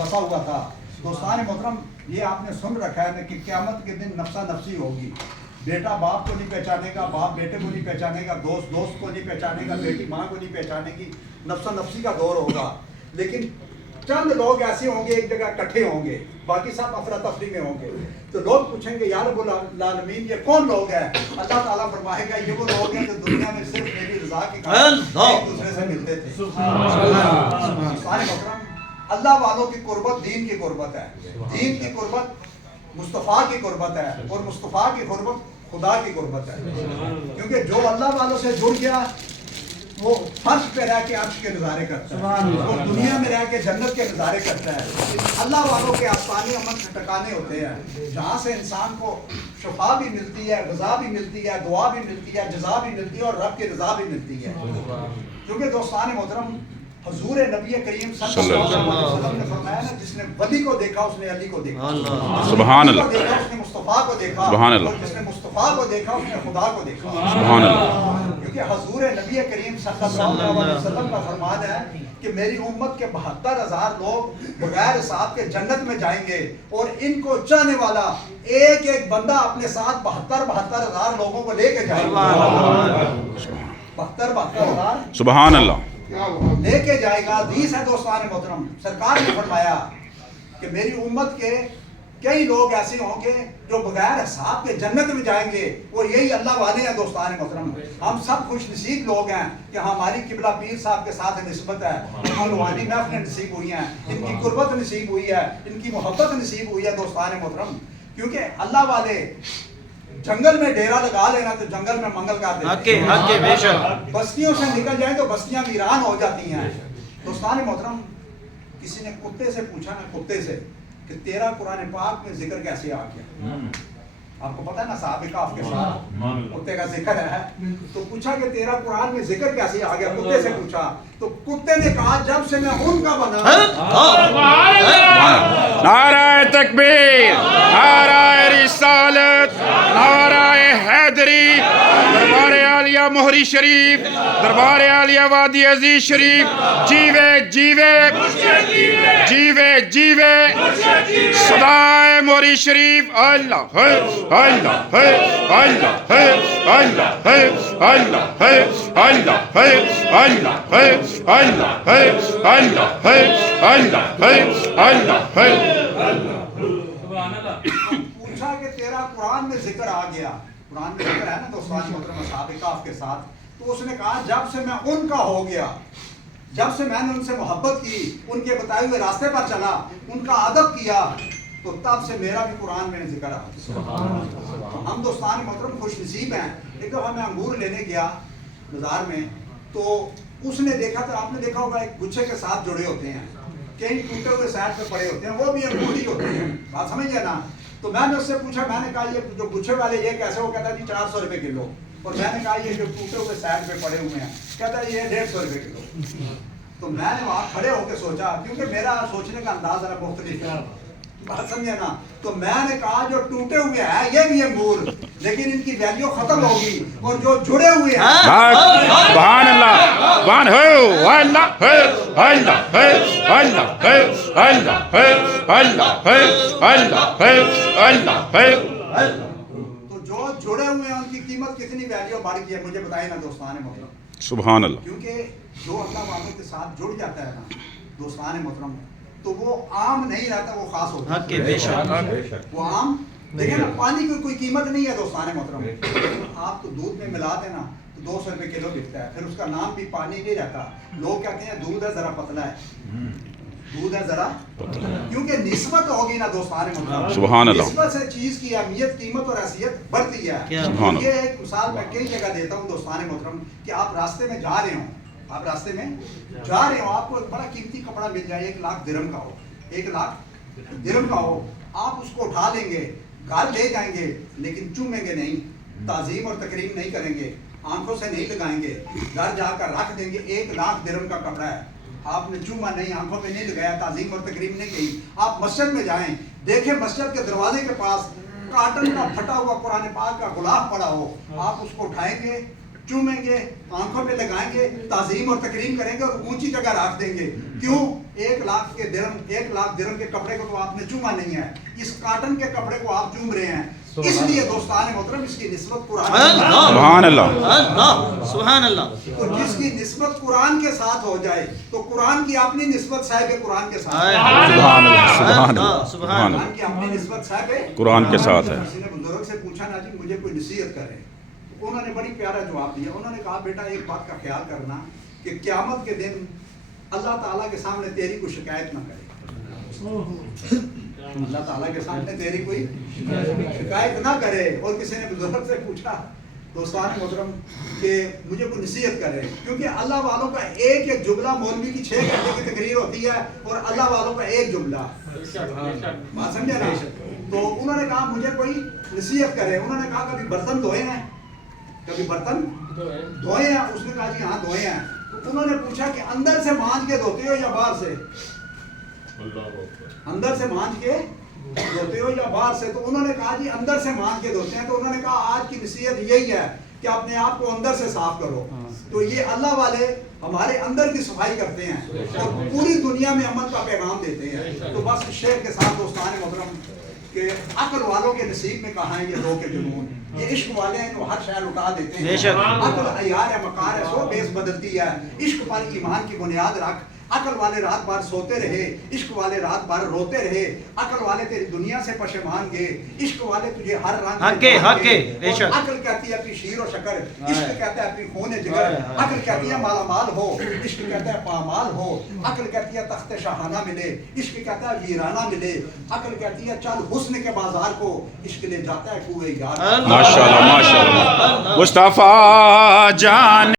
बसा हुआ था। दोस्तान मोहतरम, ये आपने सुन रखा है ना कि क़यामत के दिन नफ्सा नफ्सी होगी। बेटा बाप को नहीं पहचानेगा, बाप बेटे को नहीं पहचानेगा, दोस्त दोस्त को नहीं पहचानेगा, बेटी माँ को नहीं पहचानेगी। नफ्सा नफ्सी का दौर होगा। लेकिन चंद लोग ऐसे होंगे एक जगह इकट्ठे होंगे, बाकी सब अफरा तफरी में होंगे। तो लोग पूछेंगे या रब्बुल आलमीन ये कौन लोग हैं? अल्लाह ताला फरमाएगा ये वो लोग हैं जो दुनिया में सिर्फ मेरी रज़ा के कारण एक दूसरे से मिलते थे। सुभान अल्लाह। अल्लाह वालों की कुर्बत दीन की कुर्बत है, दीन की कुर्बत मुस्तफ़ा की कुर्बत है, और मुस्तफ़ा की कुर्बत खुदा की कुर्बत है। क्योंकि जो अल्लाह वालों से जुड़ गया वो फर्श पे रह के अर्श के नज़ारे करता है, वो दुनिया में रह के जन्नत के नज़ारे करता है। अल्लाह वालों के आसमानी अमन के ठिकाने होते हैं जहाँ से इंसान को शफा भी मिलती है, ग़ज़ा भी मिलती है, दुआ भी मिलती है, जज़ा भी मिलती है, और रब की रज़ा भी मिलती है। क्योंकि दोस्तान मोहतरम, हुजूर नबी करीम सल्लल्लाहु अलैहि वसल्लम ने फरमाया ना, जिसने वली को देखा उसने अली को देखा, सुभान अल्लाह, उसने मुस्तफ़ा को देखा, सुभान अल्लाह, जिसने मुस्तफ़ा को देखा उसने खुदा को देखा, सुभान अल्लाह। क्योंकि हुजूर नबी करीम सल्लल्लाहु अलैहि वसल्लम का फरमान है कि मेरी उम्मत के 72,000 लोग बगैर हिसाब के जन्नत में जाएंगे, और इनको चाहने वाला एक एक बंदा अपने साथ 72,000 लोगों को लेके जाएगा। 72,000 सुभान अल्लाह लेके जाएगा। हदीस है दोस्तान मोहतरम, सरकार ने फरमाया कि मेरी उम्मत के कई लोग ऐसे होंगे जो बगैर हिसाब के जन्नत में जाएंगे, और यही अल्लाह वाले हैं। दोस्तान मोहतरम, हम सब खुश नसीब लोग हैं कि हमारी किबला पीर साहब के साथ निस्बत है, मौलवानी महफिलें नसीब हुई हैं, इनकी कुर्बत नसीब हुई है, इनकी मोहब्बत नसीब हुई है। दोस्तान मोहतरम, क्योंकि अल्लाह वाले जंगल में डेरा लगा लेना तो जंगल में मंगल कर देते हैं, बस्तियों से निकल जाए तो बस्तियां वीरान हो जाती हैं। दोस्तान मोहतरम, किसी ने कुत्ते से पूछा ना, कुत्ते से, कि तेरा कुरान पाक में जिक्र कैसे आ गया? आपको पता है ना साहब काफ के साथ कुत्ते का जिक्र है, तो पूछा कि तेरा कुरान में जिक्र कैसे आ गया? कुत्ते से पूछा तो कुत्ते ने कहा जब से मैं उनका बना। नाराए तकबीर, नाराए रिसालत, नाराए हैदरी, दरबार आलिया मोहरी शरीफ, दरबार आलिया वादी अजीज शरीफ, जीवे जीवे जीवे जीवे सदाए मोहरी शरीफ। अल्लाह है, अल्लाह है, अल्लाह है, अल्लाह है, अल्लाह है, अल्लाह है, अल्लाह है, अल्लाह है, अल्लाह है, अल्लाह है, अल्लाह है। पूछा कि तेरा कुरान में जिक्र आ गया, कुरान में जिक्र है ना दोस्तान मोहतरम असहाब काफ के साथ, तो उसने कहा जब से मैं उनका हो गया, जब से मैंने उनसे मोहब्बत की, उनके बताए हुए रास्ते पर चला, उनका अदब किया, तो तब से मेरा भी कुरान में जिक्र आ। हम दोस्तान मोहतरम खुश नसीब हैं। एक दफ़ा मैं अंगूर लेने गया बाजार में, तो उसने देखा, तो आपने देखा होगा एक गुच्छे के साथ जुड़े होते हैं, कहीं टूटे हुए साइड पे पड़े होते हैं, वो भी अंगूर ही होते हैं, बात समझिए ना। तो मैंने उससे पूछा, मैंने कहा ये जो गुच्छे वाले ये कैसे? वो कहता जी 400 रुपये किलो। और मैंने कहा ये जो टूटे हुए साइड पे पड़े हुए हैं, कहता ये 150 रुपये किलो। तो मैंने वहाँ खड़े होकर सोचा, क्योंकि मेरा सोचने का अंदाज जरा मुख्तलिफ है, बात समझे ना। तो मैंने कहा जो टूटे हुए हैं ये भी अंगूर, लेकिन इनकी वैल्यू खत्म होगी, और जो जुड़े हुए हैं सुभान अल्लाह, सुभान है, अल्लाह है, अल्लाह है, अल्लाह है, अल्लाह है, अल्लाह है, अल्लाह है, अल्लाह है। तो जो जुड़े हुए हैं उनकी कीमत कितनी वैल्यू बढ़ गई है, मुझे बताइए ना दोस्तान मोहतरम। सुभान अल्लाह। क्योंकि जो अल्लाह वालों के साथ जुड़ जाता है ना दोस्तान मोहतरम, तो वो आम नहीं रहता, वो खास होता है। वो आम देखिए ना, पानी की कोई कीमत नहीं है दोस्तान मोहतरम। आप तो दूध में मिला देना तो 200 रुपये किलो बिकता है, फिर उसका नाम भी पानी नहीं रहता। लोग कहते हैं दूध है जरा पतला है, दूध है जरा, क्योंकि निस्बत होगी ना दोस्तान मोहतरम, सुभान अल्लाह, निस्बत से चीज की अहमियत, कीमत और हैसियत बढ़ती है। ये एक मिसाल मैं कई जगह देता हूँ दोस्तान मोहतरम, कि आप रास्ते में जा रहे हो, आप रास्ते में जा रहे हो, आपको एक बड़ा कीमती कपड़ा मिल जाए, 1 लाख दिरहम का हो, 1 लाख दिरहम का हो, आप उसको उठा लेंगे, घर ले जाएंगे, लेकिन चूमेंगे नहीं, ताजीम और तकरीम नहीं करेंगे, आंखों से नहीं लगाएंगे, घर जाकर रख देंगे। 1 लाख दिरहम का कपड़ा है, आपने चूमा नहीं, आंखों पे नहीं लगाया, ताजीम और तकरीम नहीं की। आप मस्जिद में जाएं, देखें मस्जिद के दरवाजे के पास काटन का फटा हुआ कुरान पाक का गुलाब पड़ा हो, आप उसको उठाएंगे, चूमेंगे, आंखों पे लगाएंगे, ताजीम और तकरीम करेंगे और ऊंची जगह रख देंगे। क्यों? 1 लाख दिरहम के कपड़े को तो आपने चूमा नहीं है, इस कॉटन के कपड़े को आप चूम रहे हैं। इसलिए दोस्तान मोहतरम इसकी निस्बत कुरान सुभान अल्लाह सुभान अल्लाह। तो जिसकी निस्बत कुरान के साथ हो जाए तो कुरान की अपनी निस्बत साहिब कुरान के साथ है। सुभान अल्लाह सुभान अल्लाह सुभान सुभान कुरान की अपनी निस्बत साहिब कुरान के साथ है। किसी ने बुजुर्ग से पूछा ना जी मुझे कोई नसीहत करे, तो उन्होंने बड़ी प्यारा जवाब दिया। उन्होंने कहा बेटा एक बात का ख्याल करना कि क़यामत के दिन अल्लाह ताला के सामने तेरी कोई शिकायत ना करे, अल्लाह ताला के सामने तेरी कोई शिकायत ना करे। और किसी ने बुजुर्ग से पूछा दोस्तान मोहतरम कि मुझे कोई नसीहत करे, क्योंकि अल्लाह वालों का एक जुमला मौलवी की 6 घंटे की तकरीर होती है और अल्लाह वालों का एक जुमला, बात समझे ना। तो उन्होंने कहा मुझे कोई नसीहत करे। उन्होंने कहा कभी बर्तन धोए हैं, कभी बर्तन धोए हैं? उसने कहा जी हाँ धोए हैं। तो उन्होंने पूछा कि अंदर से मांज के धोते हो या बाहर से? अंदर से मांज के धोते हो या बाहर से? तो उन्होंने कहा जी अंदर से मांज के धोते हैं। तो उन्होंने कहा आज की नसीहत यही है कि अपने आप को अंदर से साफ करो। तो ये अल्लाह वाले हमारे अंदर की सफाई करते हैं और पूरी दुनिया में अमन का पैगाम देते हैं। तो बस शेर के साथ दोस्तान मोहतरम कि अक्ल वालों के नसीब में कहाँ है ये दो के जुनून, ये इश्क वाले हैं जो हर शय लुटा देते हैं। अक्ल अयार है मकार है सो बेस बदलती है, इश्क पर ईमान की बुनियाद रख। अकल वाले रात भर सोते रहे, इश्क वाले रात भर रोते रहे। अकल वाले तेरी दुनिया से पशेमान गए, इश्क वाले तुझे हर रंग हके बेशक। अकल कहती है अपनी शीर और शक्कर, इश्क कहता है अपनी खून जिगर। अकल कहती है मालामाल हो, इश्क कहता है पामाल हो। अकल कहती है तख्त शाहाना मिले, इश्क कहता है वीराना मिले। अकल कहती है चल हुस्न के बाजार को, इश्क ले जाता है कुएं यार। माशाअल्लाह माशाअल्लाह मुस्तफा जान